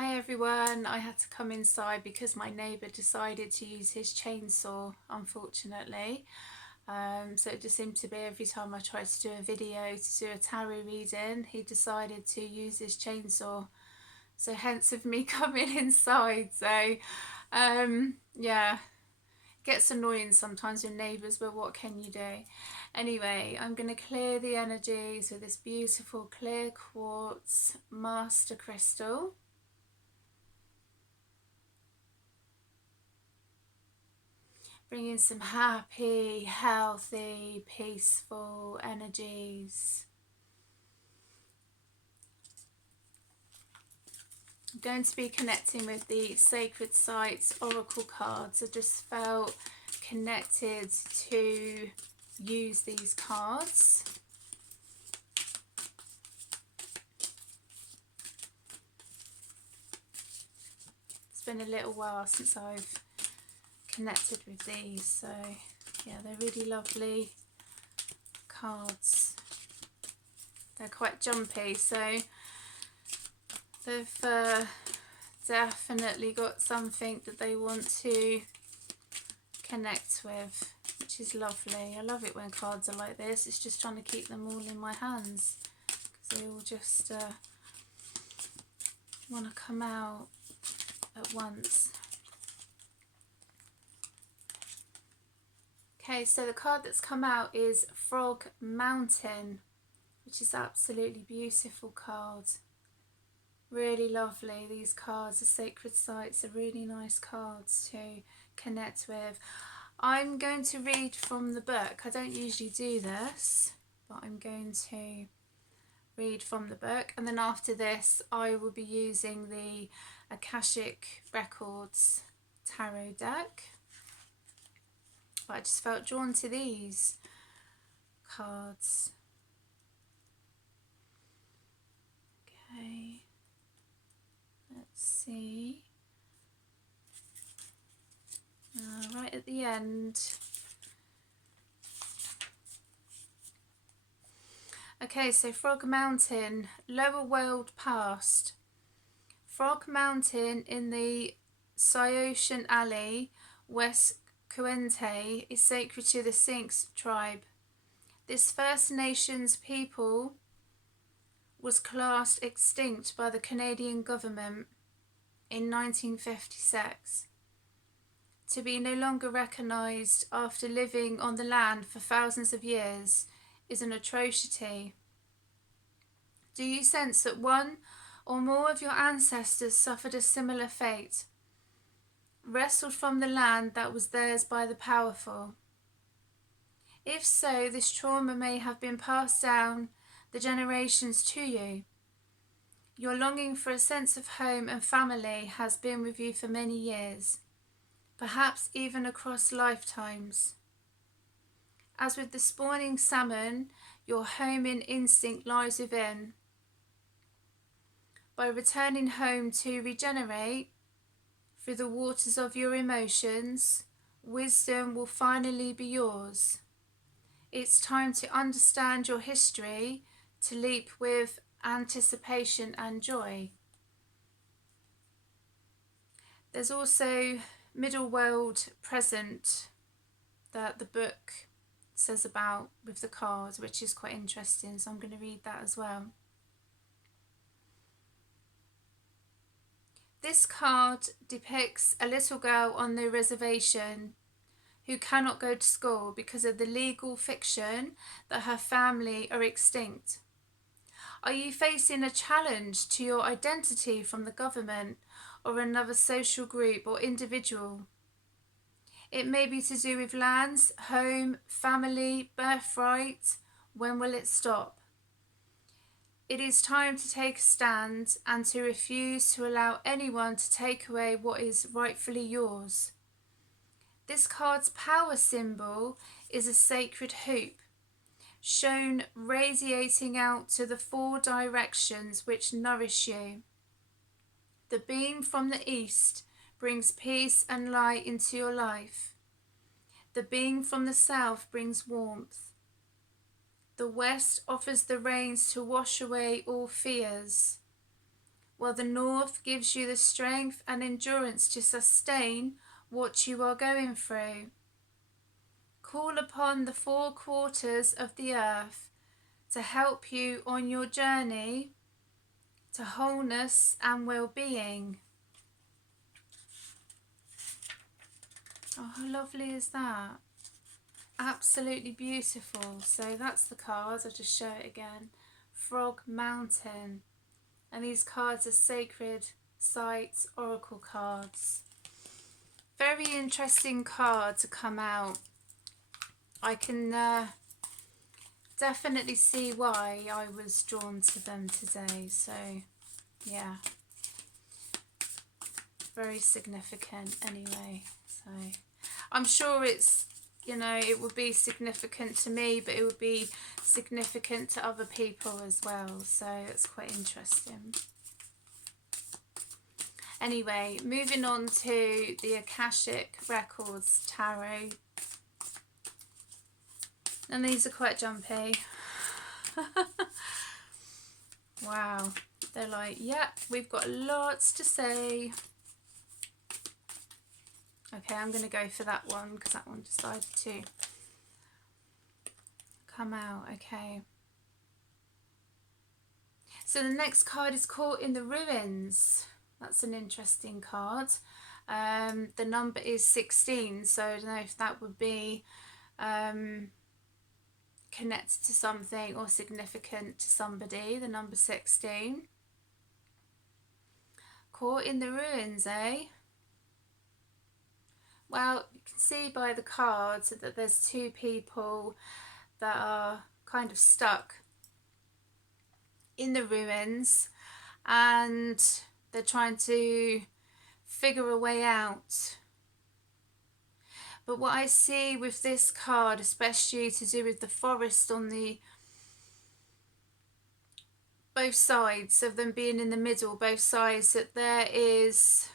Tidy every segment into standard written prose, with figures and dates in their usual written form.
Hi everyone, I had to come inside because my neighbour decided to use his chainsaw, unfortunately. So it just seemed to be every time I tried to do a video to do a tarot reading, he decided to use his chainsaw. So hence of me coming inside. So yeah, gets annoying sometimes with neighbours, but what can you do? Anyway, I'm going to clear the energies with this beautiful clear quartz master crystal. Bringing some happy, healthy, peaceful energies. I'm going to be connecting with the Sacred Sites Oracle cards. I just felt connected to use these cards. It's been a little while since I've connected with these, so yeah, they're really lovely cards. They're quite jumpy, so they've definitely got something that they want to connect with, which is lovely. I love it when cards are like this. It's just trying to keep them all in my hands because they all just want to come out at once. Okay, so the card that's come out is Frog Mountain, which is absolutely beautiful card. Really lovely. These cards, the sacred sites, are really nice cards to connect with. I'm going to read from the book. I don't usually do this, but I'm going to read from the book, and then after this I will be using the Akashic Records tarot deck. But I just felt drawn to these cards. Okay, let's see. Right at the end. Okay, so Frog Mountain, Lower World Past. Frog Mountain in the Sciotian Alley, West Cuente, is sacred to the Sinks tribe. This First Nations people was classed extinct by the Canadian government in 1956 to be no longer recognised after living on the land for thousands of years is an atrocity. Do you sense that one or more of your ancestors suffered a similar fate, wrestled from the land that was theirs by the powerful? If so, this trauma may have been passed down the generations to you. Your longing for a sense of home and family has been with you for many years, perhaps even across lifetimes. As with the spawning salmon, your homing instinct lies within. By returning home to regenerate through the waters of your emotions, wisdom will finally be yours. It's time to understand your history, to leap with anticipation and joy. There's also Middle World Present that the book says about with the cards, which is quite interesting, so I'm going to read that as well. This card depicts a little girl on the reservation who cannot go to school because of the legal fiction that her family are extinct. Are you facing a challenge to your identity from the government or another social group or individual? It may be to do with lands, home, family, birthright. When will it stop? It is time to take a stand and to refuse to allow anyone to take away what is rightfully yours. This card's power symbol is a sacred hoop, shown radiating out to the four directions which nourish you. The beam from the east brings peace and light into your life. The beam from the south brings warmth. The west offers the rains to wash away all fears. while the north gives you the strength and endurance to sustain what you are going through. Call upon the four quarters of the earth to help you on your journey to wholeness and well-being. Oh, how lovely is that? Absolutely beautiful. So that's the cards. I'll just show it again. Frog Mountain. And these cards are sacred sites, oracle cards. Very interesting card to come out. I can definitely see why I was drawn to them today. So, yeah. Very significant anyway. So, I'm sure it's, you know, it would be significant to me, but it would be significant to other people as well. So, it's quite interesting. Anyway, moving on to the Akashic Records Tarot. And these are quite jumpy. Wow. They're like, yeah, we've got lots to say. Okay, I'm going to go for that one because that one decided to come out. Okay. So the next card is Caught in the Ruins. That's an interesting card. The number is 16, so I don't know if that would be connected to something or significant to somebody, the number 16. Caught in the ruins, eh? Well, you can see by the cards that there's two people that are kind of stuck in the ruins and they're trying to figure a way out. But what I see with this card, especially to do with the forest on the both sides of them being in the middle, both sides, that there is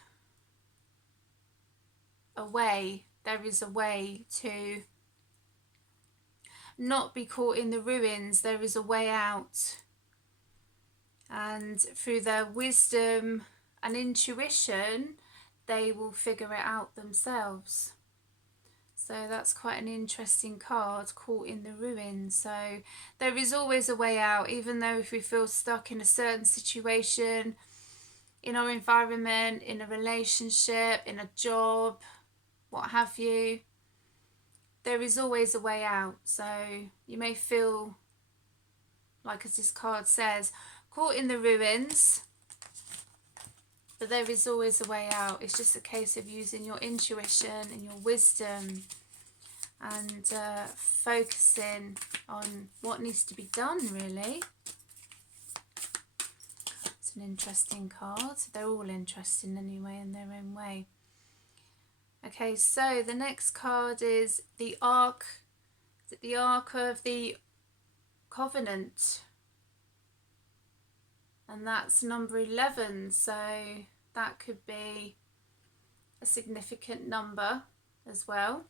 a way, there is a way to not be caught in the ruins. There is a way out, and through their wisdom and intuition they will figure it out themselves. So that's quite an interesting card, Caught in the Ruins. So there is always a way out, even though if we feel stuck in a certain situation, in our environment, in a relationship, in a job, what have you, there is always a way out. So you may feel like, as this card says, caught in the ruins, but there is always a way out. It's just a case of using your intuition and your wisdom and focusing on what needs to be done, really. It's an interesting card. They're all interesting anyway in their own way. Okay, so the next card is the Ark. Is it the Ark of the Covenant? And that's number 11, so that could be a significant number as well.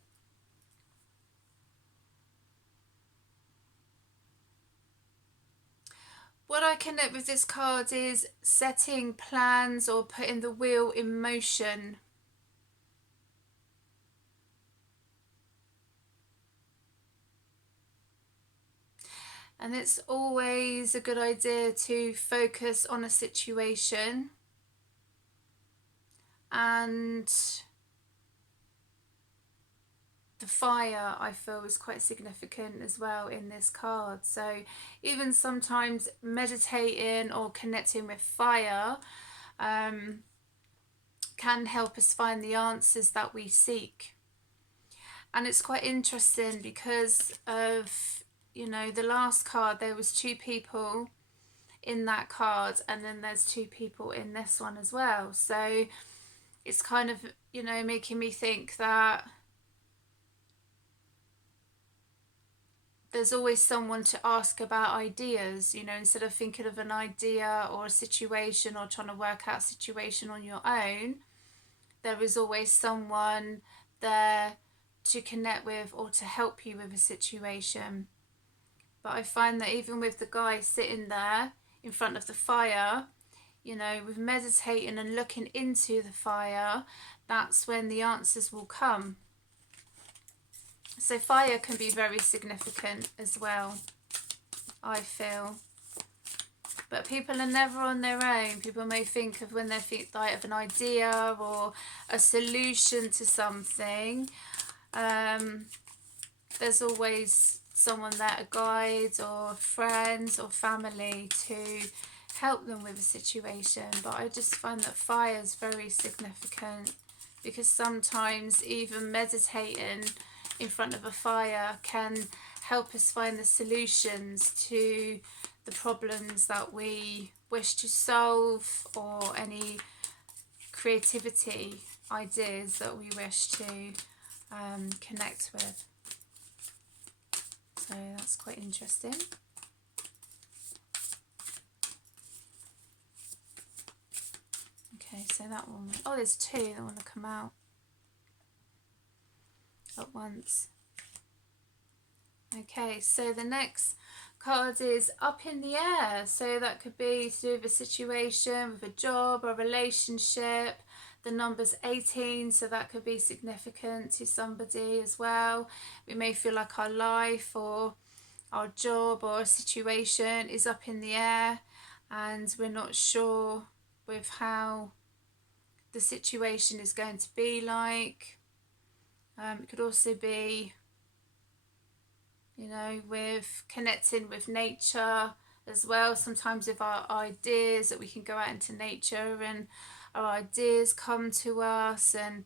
What I connect with this card is setting plans or putting the wheel in motion. And it's always a good idea to focus on a situation, and the fire, I feel, is quite significant as well in this card. So even sometimes meditating or connecting with fire can help us find the answers that we seek. And it's quite interesting because of, you know, the last card, there was two people in that card, and then there's two people in this one as well. So it's kind of, you know, making me think that there's always someone to ask about ideas, you know, instead of thinking of an idea or a situation or trying to work out a situation on your own, there is always someone there to connect with or to help you with a situation. But I find that even with the guy sitting there in front of the fire, you know, with meditating and looking into the fire, that's when the answers will come. So fire can be very significant as well, I feel. But people are never on their own. People may think of when they think like of an idea or a solution to something. There's always someone there, a guide or friends or family to help them with a situation. But I just find that fire is very significant, because sometimes even meditating in front of a fire can help us find the solutions to the problems that we wish to solve, or any creativity ideas that we wish to connect with. So that's quite interesting. Okay, so that one, oh, there's two that want to come out at once. Okay, so the next card is up in the air. So that could be to do with a situation, with a job or relationship. The number's 18, so that could be significant to somebody as well. We may feel like our life or our job or a situation is up in the air, and we're not sure with how the situation is going to be like. It could also be, you know, with connecting with nature as well. Sometimes with our ideas, that we can go out into nature and our ideas come to us, and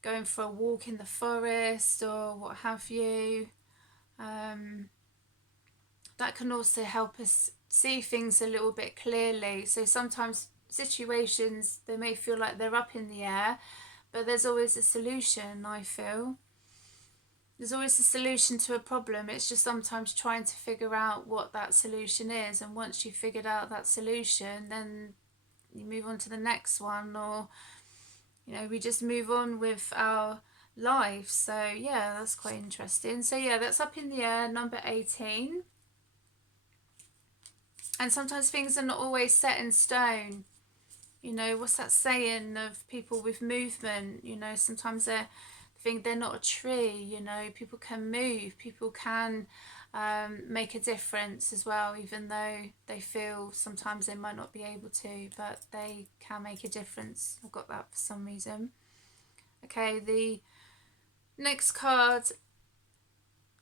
going for a walk in the forest or what have you. That can also help us see things a little bit clearly. So sometimes situations, they may feel like they're up in the air, but there's always a solution, I feel. There's always a solution to a problem. It's just sometimes trying to figure out what that solution is. And once you've figured out that solution, then you move on to the next one, or, you know, we just move on with our life. So yeah, that's quite interesting. So yeah, that's up in the air, number 18. And sometimes things are not always set in stone. You know, what's that saying of people with movement? You know, sometimes they think they're not a tree. You know, people can move, people can make a difference as well, even though they feel sometimes they might not be able to, but they can make a difference. I've got that for some reason. Okay, the next card,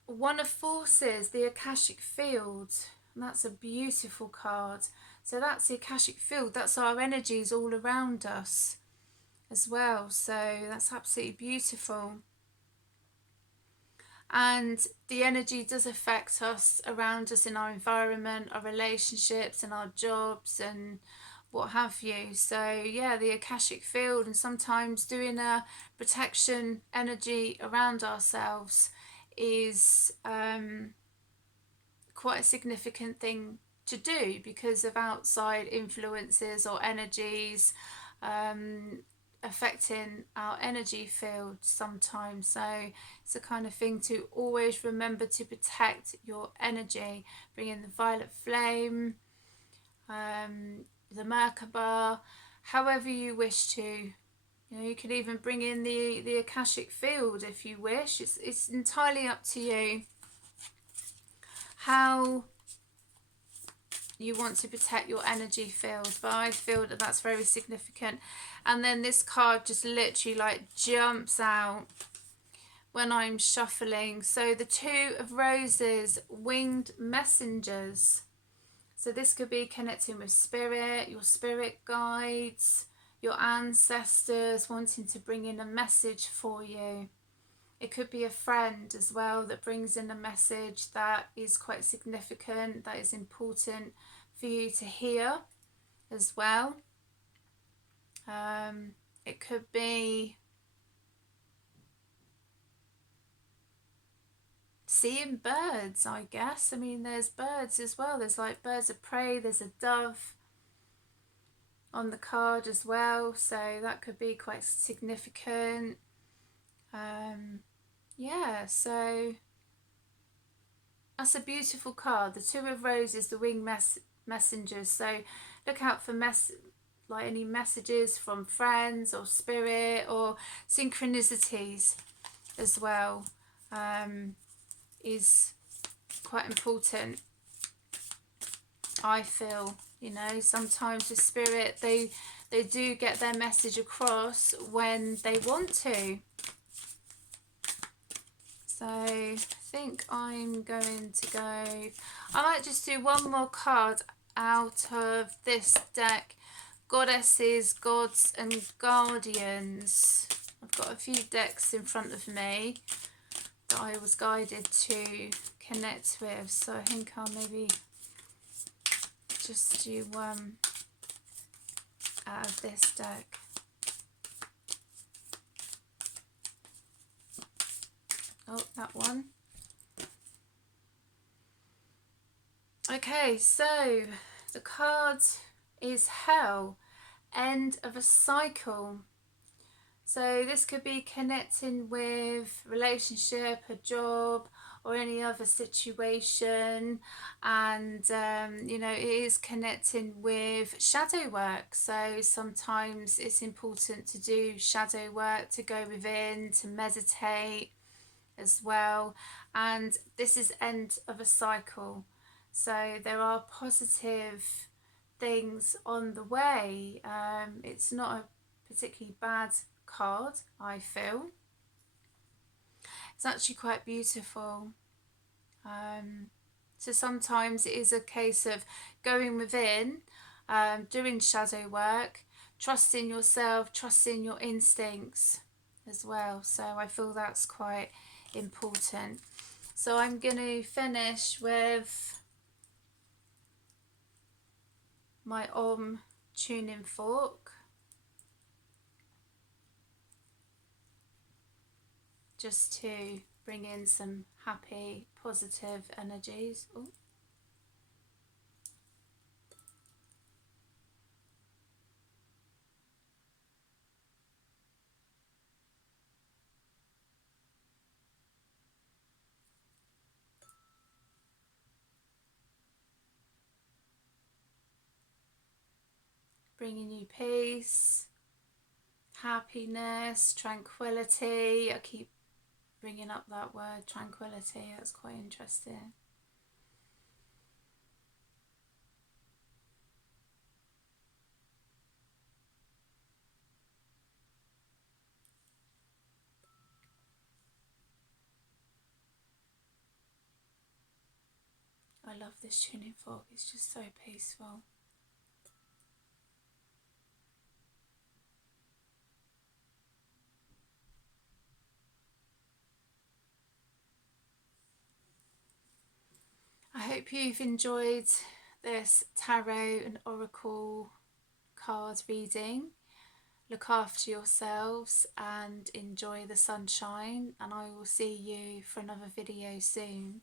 One of Forces, the Akashic Field. And that's a beautiful card. So that's the Akashic Field. That's our energies all around us as well. So that's absolutely beautiful. And the energy does affect us around us in our environment, our relationships and our jobs and what have you. So yeah, the Akashic Field, and sometimes doing a protection energy around ourselves is quite a significant thing to do, because of outside influences or energies affecting our energy field sometimes. So it's the kind of thing to always remember to protect your energy. Bring in the violet flame, the Merkaba, however you wish to. You know, you could even bring in the Akashic Field if you wish. It's entirely up to you how you want to protect your energy field, but I feel that that's very significant. And then this card just literally like jumps out when I'm shuffling. So the Two of Roses, Winged Messengers. So this could be connecting with spirit, your spirit guides, your ancestors wanting to bring in a message for you. It could be a friend as well that brings in a message that is quite significant, that is important for you to hear as well. It could be seeing birds, I guess. I mean, there's birds as well. There's like birds of prey, there's a dove on the card as well. So that could be quite significant. Yeah, so that's a beautiful card. The Two of Roses, the Winged Messengers. So look out for like any messages from friends or spirit or synchronicities as well, is quite important, I feel. You know, sometimes the spirit, they do get their message across when they want to. So I think I'm going to go, I might just do one more card out of this deck, Goddesses, Gods and Guardians. I've got a few decks in front of me that I was guided to connect with, so I think I'll maybe just do one out of this deck. Oh, that one. Okay, so the card is Hell, end of a cycle. So this could be connecting with relationship, a job, or any other situation, and you know, it is connecting with shadow work. So sometimes it's important to do shadow work, to go within, to meditate as well. And this is end of a cycle, so there are positive things on the way. It's not a particularly bad card, I feel. It's actually quite beautiful. So sometimes it is a case of going within, doing shadow work, trusting yourself, trusting your instincts as well. So I feel that's quite important. So I'm going to finish with my Om tuning fork, just to bring in some happy, positive energies. Ooh. Bringing you peace, happiness, tranquility. I keep bringing up that word, tranquility. That's quite interesting. I love this tuning fork. It's just so peaceful. I hope you've enjoyed this tarot and oracle card reading. Look after yourselves and enjoy the sunshine, and I will see you for another video soon.